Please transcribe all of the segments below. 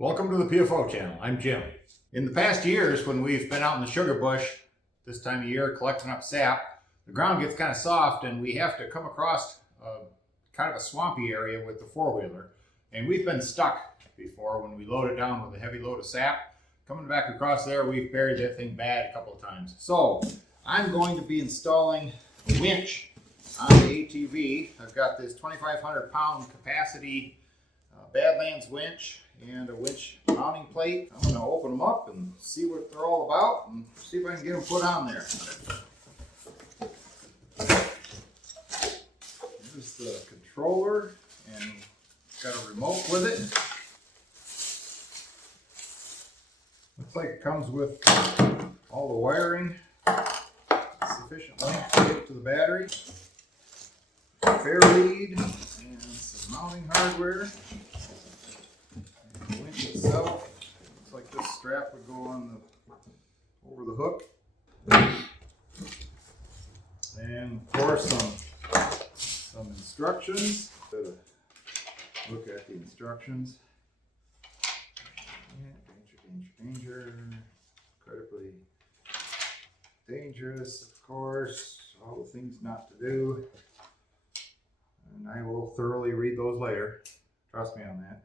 Welcome to the PFO channel. I'm Jim. In the past years, when we've been out in the sugar bush this time of year collecting up sap, the ground gets kind of soft and we have to come across kind of a swampy area with the four-wheeler. And we've been stuck before when we load it down with a heavy load of sap. Coming back across there, we've buried that thing bad a couple of times. So I'm going to be installing a winch on the ATV. I've got this 2,500 pound capacity Badlands winch and a winch mounting plate. I'm going to open them up and see what they're all about and see if I can get them put on there. Here's the controller, and it's got a remote with it. Looks like it comes with all the wiring, sufficient length to get to the battery, fair lead, and some mounting hardware. The winch itself, looks like this strap would go on over the hook. And of course some instructions. Look at the instructions. Danger, incredibly dangerous, of course, all the things not to do. And I will thoroughly read those later. Trust me on that.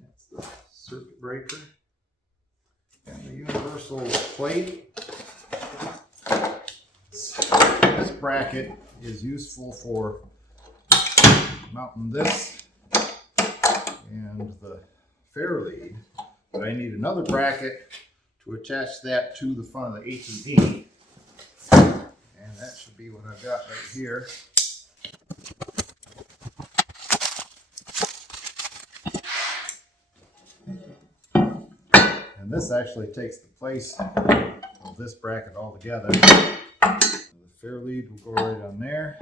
That's the circuit breaker and the universal plate. This bracket is useful for mounting this and the fair lead, but I need another bracket to attach that to the front of the ATV, and that should be what I've got right here. And this actually takes the place of this bracket altogether. The fair lead will go right on there.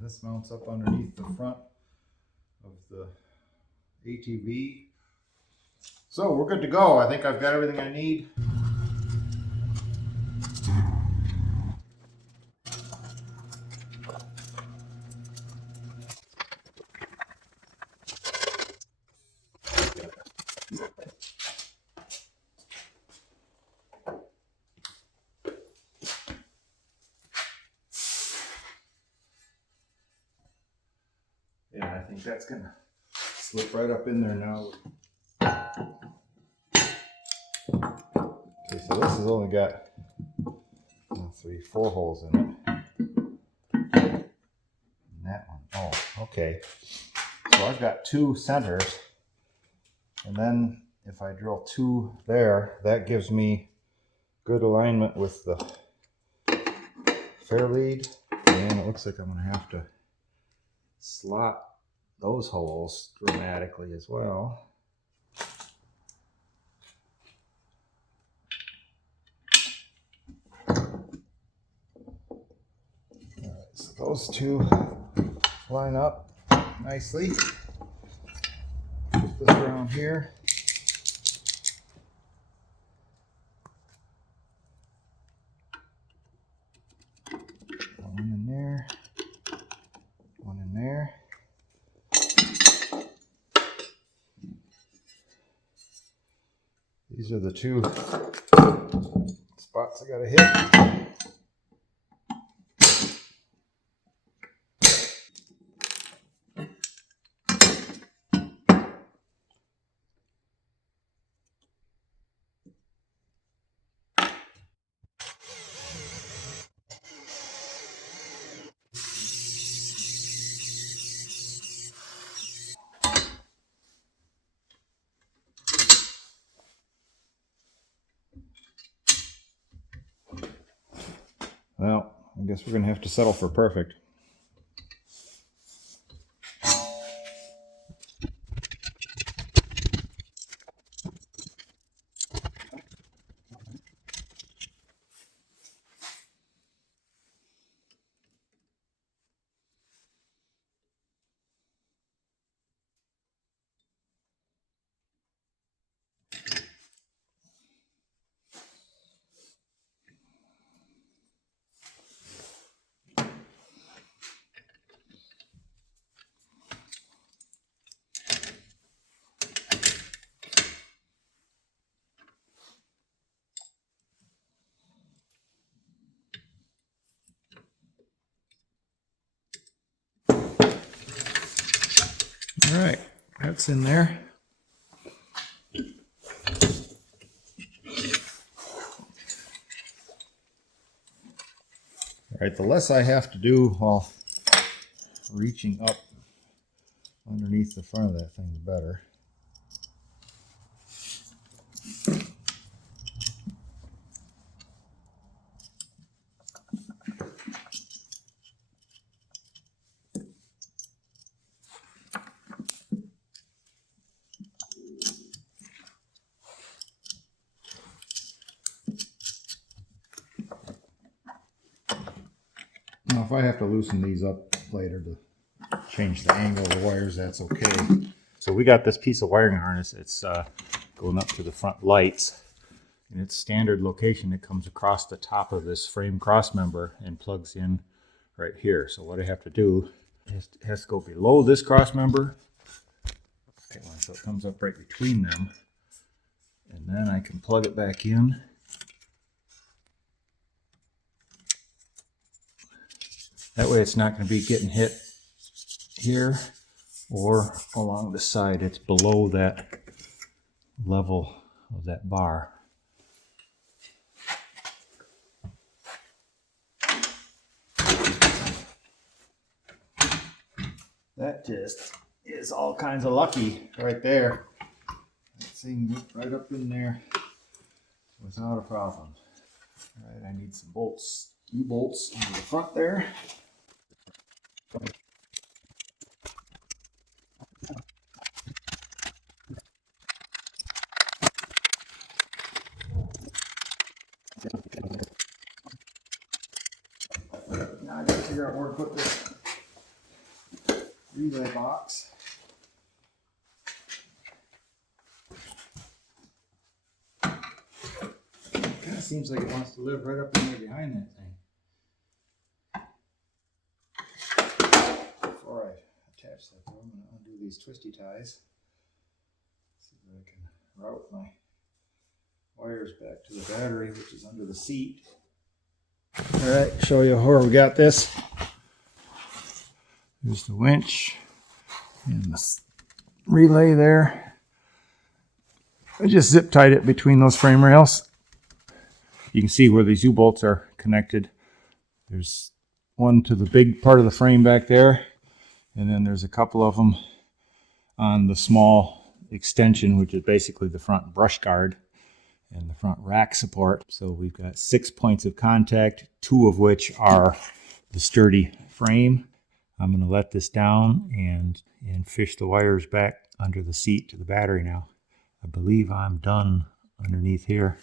This mounts up underneath the front of the ATV. So we're good to go. I think I've got everything I need. Yeah, I think that's gonna slip right up in there now. Okay, so this has only got 4 holes in it. And that one, oh, okay. So I've got 2 centers, and then if I drill 2 there, that gives me good alignment with the fair lead. And it looks like I'm gonna have to slot those holes dramatically as well. Alright, so those 2 line up nicely. Put this around here. One in there. One in there. These are the 2 spots I gotta hit. Well, I guess we're going to have to settle for perfect. All right, that's in there. All right, the less I have to do while reaching up underneath the front of that thing, the better. Now, if I have to loosen these up later to change the angle of the wires, that's okay. So we got this piece of wiring harness. It's going up to the front lights. In its standard location, it comes across the top of this frame cross member and plugs in right here. So what I have to do is it has to go below this cross member. So it comes up right between them. And then I can plug it back in. That way it's not going to be getting hit here or along the side. It's below that level of that bar. That just is all kinds of lucky right there. That thing went right up in there without a problem. All right, I need some bolts, U-bolts into the front there. Now I gotta figure out where to put this relay box. Kind of seems like it wants to live right up in there behind that thing. Before I attach that, I'm going to undo these twisty ties. See if I can route my wires back to the battery, which is under the seat. All right, show you where we got this. There's the winch and the relay there. I just zip tied it between those frame rails. You can see where these U-bolts are connected. There's one to the big part of the frame back there, and then there's a couple of them on the small extension, which is basically the front brush guard and the front rack support. So we've got 6 points of contact, 2 of which are the sturdy frame. I'm going to let this down and fish the wires back under the seat to the battery now. I believe I'm done underneath here.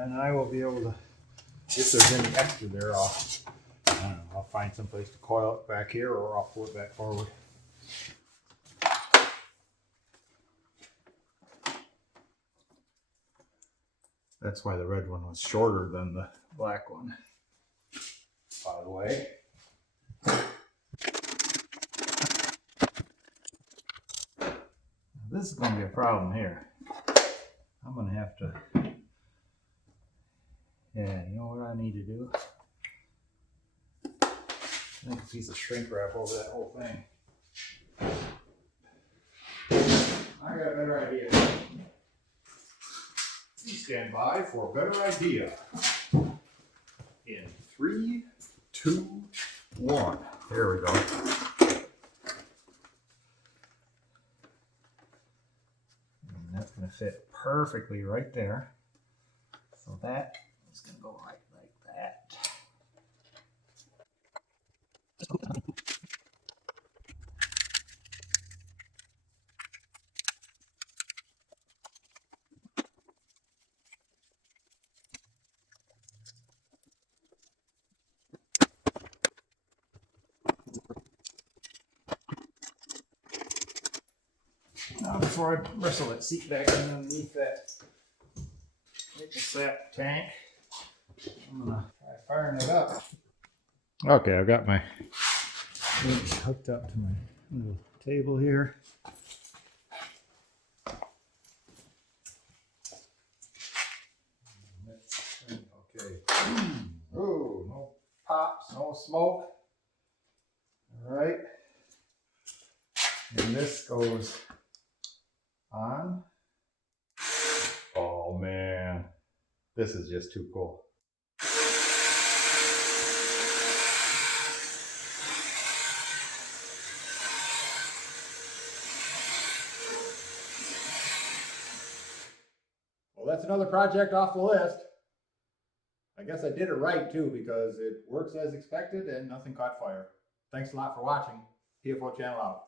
And I will be able to, if there's any extra there, I don't know, I'll find some place to coil it back here, or I'll pull it back forward. That's why the red one was shorter than the black one, by the way. This is going to be a problem here. I'm going to have to, yeah, you know what I need to do? Make a piece of shrink wrap over that whole thing. I got a better idea. Please stand by for a better idea. In 3, 2, 1. There we go. perfectly right there. So that is going to go right like that. Now before I wrestle that seat back in underneath that maple sap tank, I'm going to try firing it up. Okay, I've got my winch hooked up to my little table here. Okay. Oh, no pops, no smoke. All right. And this goes on. Oh man, this is just too cool. Well, that's another project off the list. I guess I did it right too, because it works as expected and nothing caught fire. Thanks a lot for watching. TFO channel out.